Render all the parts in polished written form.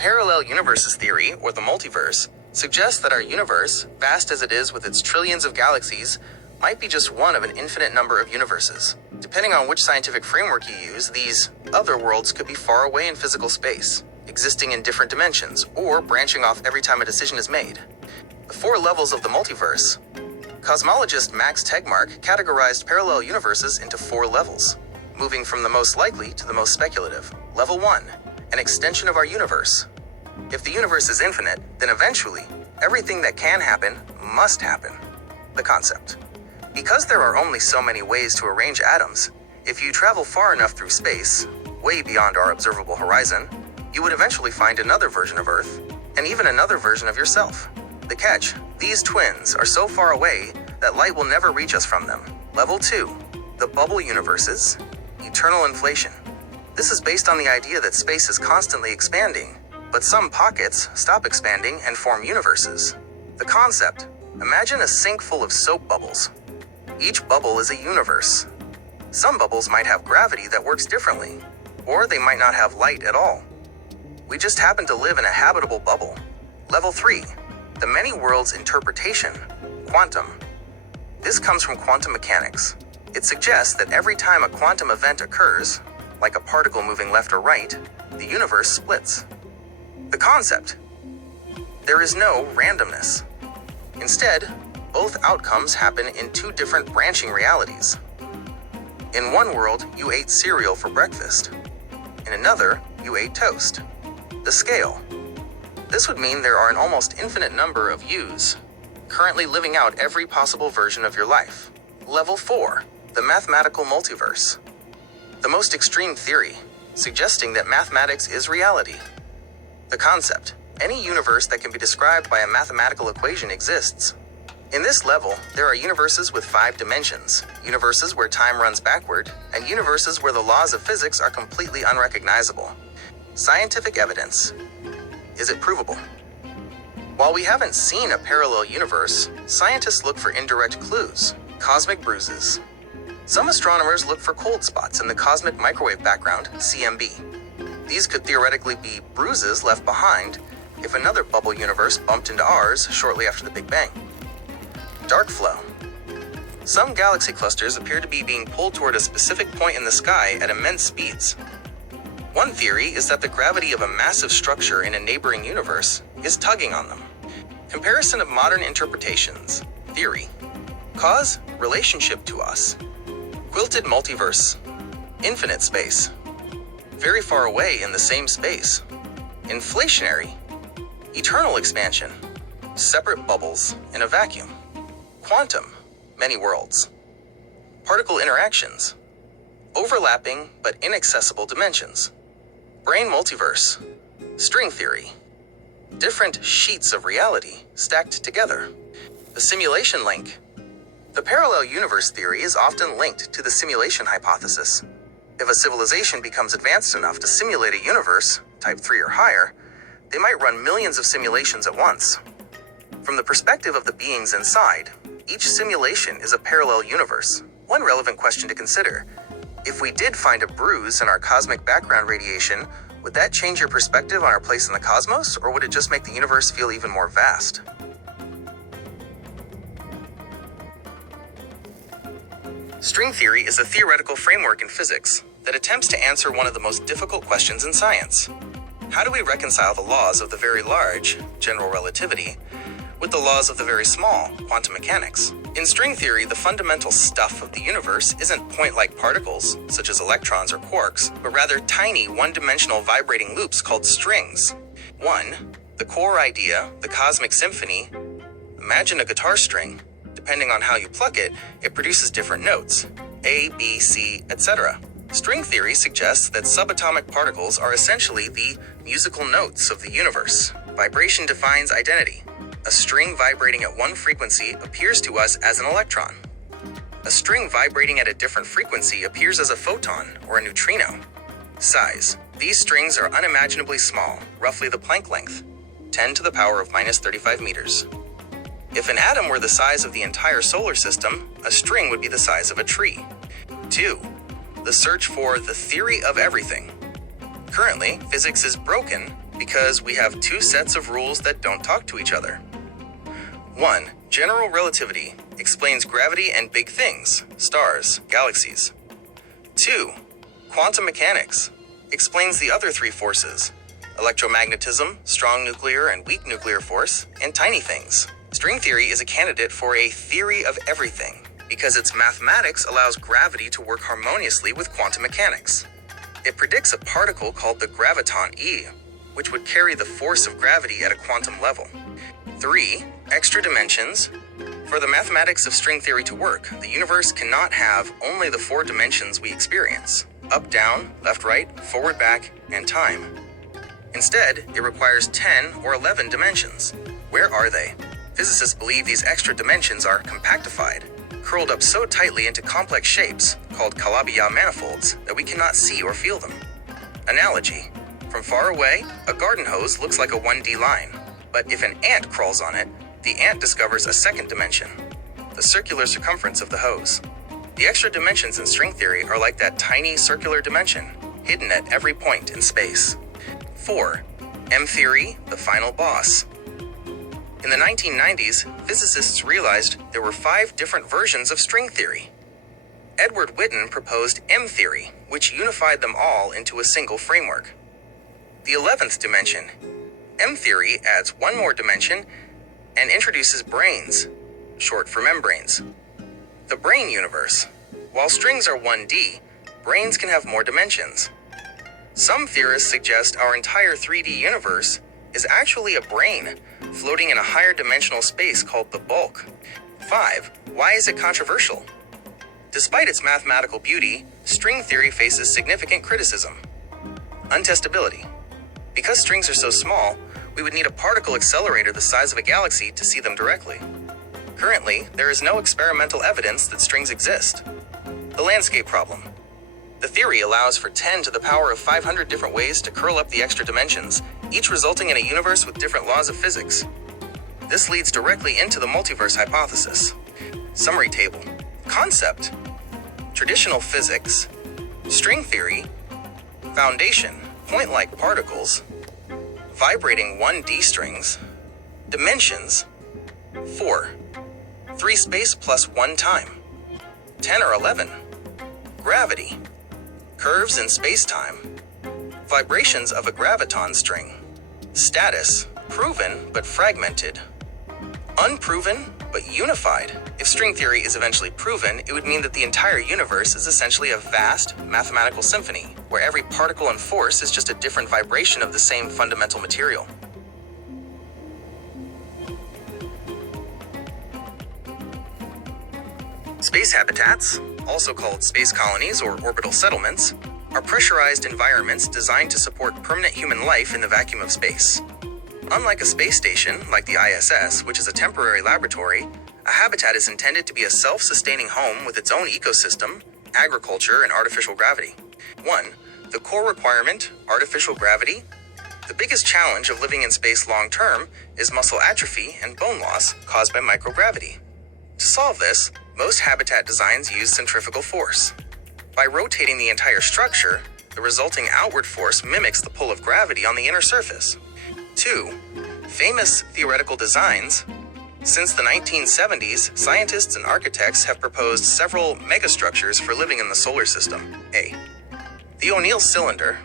parallel universes theory, or the multiverse, suggests that our universe, vast as it is with its trillions of galaxies, might be just one of an infinite number of universes. Depending on which scientific framework you use, these other worlds could be far away in physical space, existing in different dimensions, or branching off every time a decision is made. The 4 levels of the multiverse. Cosmologist Max Tegmark categorized parallel universes into 4 levels, moving from the most likely to the most speculative. Level 1, an extension of our universe. If the universe is infinite, then eventually, everything that can happen must happen. The concept. Because there are only so many ways to arrange atoms, if you travel far enough through space, way beyond our observable horizon, you would eventually find another version of Earth, and even another version of yourself. The catch, these twins are so far away that light will never reach us from them. Level 2, the bubble universes, eternal inflation. This is based on the idea that space is constantly expanding, but some pockets stop expanding and form universes. The concept, imagine a sink full of soap bubbles. Each bubble is a universe. Some bubbles might have gravity that works differently, or they might not have light at all. We just happen to live in a habitable bubble. Level 3, the many worlds interpretation, quantum. This comes from quantum mechanics. It suggests that every time a quantum event occurs, like a particle moving left or right, the universe splits. The concept, there is no randomness. Instead, both outcomes happen in 2 different branching realities. In one world, you ate cereal for breakfast. In another, you ate toast. The scale. This would mean there are an almost infinite number of yous, currently living out every possible version of your life. Level 4, the mathematical multiverse. The most extreme theory, suggesting that mathematics is reality. The concept, any universe that can be described by a mathematical equation exists. In this level, there are universes with 5 dimensions, universes where time runs backward, and universes where the laws of physics are completely unrecognizable. Scientific evidence. Is it provable? While we haven't seen a parallel universe, scientists look for indirect clues, cosmic bruises. Some astronomers look for cold spots in the cosmic microwave background, CMB. These could theoretically be bruises left behind if another bubble universe bumped into ours shortly after the Big Bang. Dark flow. Some galaxy clusters appear to be being pulled toward a specific point in the sky at immense speeds. One theory is that the gravity of a massive structure in a neighboring universe is tugging on them. Comparison of modern interpretations. Theory. Cause, relationship to us. Quilted multiverse. Infinite space. Very far away in the same space. Inflationary. Eternal expansion. Separate bubbles in a vacuum. Quantum, many worlds. Particle interactions. Overlapping but inaccessible dimensions. Brain multiverse. String theory. Different sheets of reality stacked together. The simulation link. The parallel universe theory is often linked to the simulation hypothesis. If a civilization becomes advanced enough to simulate a universe, type 3 or higher, they might run millions of simulations at once. From the perspective of the beings inside, each simulation is a parallel universe. One relevant question to consider: if we did find a bruise in our cosmic background radiation, would that change your perspective on our place in the cosmos, or would it just make the universe feel even more vast? String theory is a theoretical framework in physics that attempts to answer one of the most difficult questions in science. How do we reconcile the laws of the very large, general relativity, with the laws of the very small, quantum mechanics? In string theory, the fundamental stuff of the universe isn't point-like particles, such as electrons or quarks, but rather tiny one-dimensional vibrating loops called strings. 1. The core idea, the cosmic symphony. Imagine a guitar string. Depending on how you pluck it, it produces different notes, A, B, C, etc. String theory suggests that subatomic particles are essentially the musical notes of the universe. Vibration defines identity. A string vibrating at one frequency appears to us as an electron. A string vibrating at a different frequency appears as a photon or a neutrino. Size. These strings are unimaginably small, roughly the Planck length, 10 to the power of minus 35 meters. If an atom were the size of the entire solar system, a string would be the size of a tree. 2. The search for the theory of everything. Currently, physics is broken because we have two sets of rules that don't talk to each other. 1. General relativity explains gravity and big things, stars, galaxies. 2. Quantum mechanics explains the other three forces, electromagnetism, strong nuclear and weak nuclear force, and tiny things. String theory is a candidate for a theory of everything because its mathematics allows gravity to work harmoniously with quantum mechanics. It predicts a particle called the graviton E, which would carry the force of gravity at a quantum level. 3. Extra dimensions. For the mathematics of string theory to work, the universe cannot have only the 4 dimensions we experience: up, down, left, right, forward, back, and time. Instead, it requires 10 or 11 dimensions. Where are they? Physicists believe these extra dimensions are compactified, curled up so tightly into complex shapes, called Calabi-Yau manifolds, that we cannot see or feel them. Analogy. From far away, a garden hose looks like a 1D line, but if an ant crawls on it, the ant discovers a second dimension, the circular circumference of the hose. The extra dimensions in string theory are like that tiny circular dimension, hidden at every point in space. 4. M-theory, the final boss. In the 1990s, physicists realized there were 5 different versions of string theory. Edward Witten proposed M-theory, which unified them all into a single framework. The 11th dimension, M-theory, adds one more dimension and introduces brains, short for membranes. The brane universe. While strings are 1D, branes can have more dimensions. Some theorists suggest our entire 3D universe is actually a brane floating in a higher dimensional space called the bulk. 5. Why is it controversial? Despite its mathematical beauty, string theory faces significant criticism. Untestability. Because strings are so small, we would need a particle accelerator the size of a galaxy to see them directly. Currently, there is no experimental evidence that strings exist. The landscape problem. The theory allows for 10 to the power of 500 different ways to curl up the extra dimensions, each resulting in a universe with different laws of physics. This leads directly into the multiverse hypothesis. Summary table. Concept. Traditional physics. String theory. Foundation. Point-like particles. Vibrating 1D strings. Dimensions. 4. 3 space plus 1 time. 10 or 11. Gravity. Curves in space-time. Vibrations of a graviton string. Status. Proven but fragmented. Unproven but unified. If string theory is eventually proven, it would mean that the entire universe is essentially a vast mathematical symphony, where every particle and force is just a different vibration of the same fundamental material. Space habitats, also called space colonies or orbital settlements, are pressurized environments designed to support permanent human life in the vacuum of space. Unlike a space station, like the ISS, which is a temporary laboratory, a habitat is intended to be a self-sustaining home with its own ecosystem, agriculture, and artificial gravity. 1. The core requirement, artificial gravity. The biggest challenge of living in space long-term is muscle atrophy and bone loss caused by microgravity. To solve this, most habitat designs use centrifugal force. By rotating the entire structure, the resulting outward force mimics the pull of gravity on the inner surface. 2. Famous theoretical designs. Since the 1970s, scientists and architects have proposed several megastructures for living in the solar system. A. The O'Neill cylinder.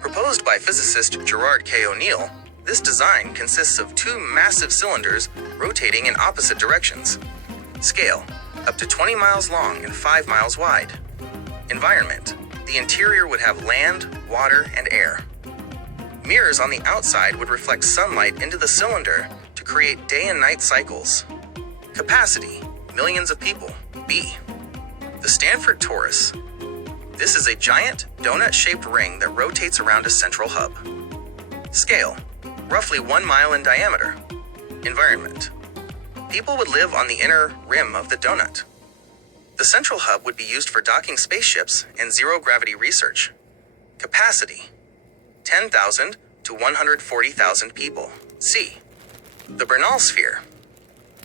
Proposed by physicist Gerard K. O'Neill, this design consists of 2 massive cylinders rotating in opposite directions. Scale, up to 20 miles long and 5 miles wide. Environment, the interior would have land, water, and air. Mirrors on the outside would reflect sunlight into the cylinder to create day and night cycles. Capacity, millions of people. B. The Stanford Torus. This is a giant, donut-shaped ring that rotates around a central hub. Scale, roughly 1 mile in diameter. Environment. People would live on the inner rim of the donut. The central hub would be used for docking spaceships and zero-gravity research. Capacity, 10,000 to 140,000 people. C. The Bernal sphere.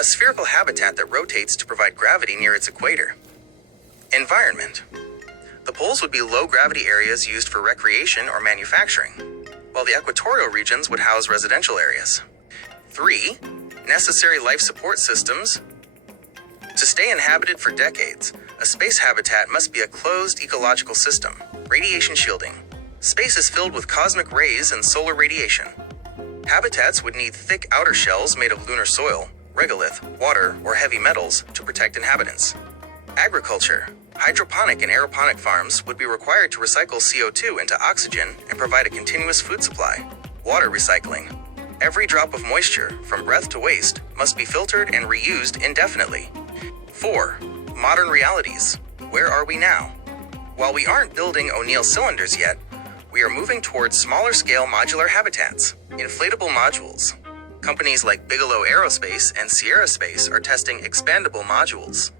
A spherical habitat that rotates to provide gravity near its equator. Environment. The poles would be low-gravity areas used for recreation or manufacturing, while the equatorial regions would house residential areas. 3. Necessary life support systems. To stay inhabited for decades, a space habitat must be a closed ecological system. Radiation shielding. Space is filled with cosmic rays and solar radiation. Habitats would need thick outer shells made of lunar soil, regolith, water, or heavy metals to protect inhabitants. Agriculture. Hydroponic and aeroponic farms would be required to recycle CO2 into oxygen and provide a continuous food supply. Water recycling. Every drop of moisture, from breath to waste, must be filtered and reused indefinitely. 4. Modern realities. Where are we now? While we aren't building O'Neill cylinders yet, we are moving towards smaller-scale modular habitats, inflatable modules. Companies like Bigelow Aerospace and Sierra Space are testing expandable modules.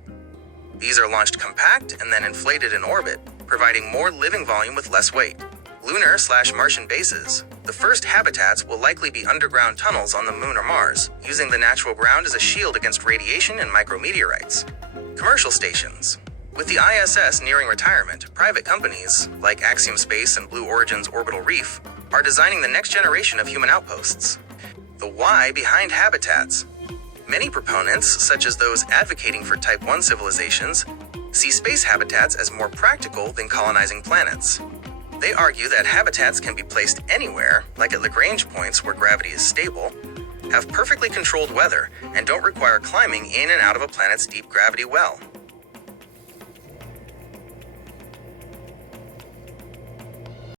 These are launched compact and then inflated in orbit, providing more living volume with less weight. Lunar/Martian bases. The first habitats will likely be underground tunnels on the Moon or Mars, using the natural ground as a shield against radiation and micrometeorites. Commercial stations. With the ISS nearing retirement, private companies, like Axiom Space and Blue Origin's Orbital Reef, are designing the next generation of human outposts. The why behind habitats. Many proponents, such as those advocating for Type 1 civilizations, see space habitats as more practical than colonizing planets. They argue that habitats can be placed anywhere, like at Lagrange points where gravity is stable, have perfectly controlled weather, and don't require climbing in and out of a planet's deep gravity well.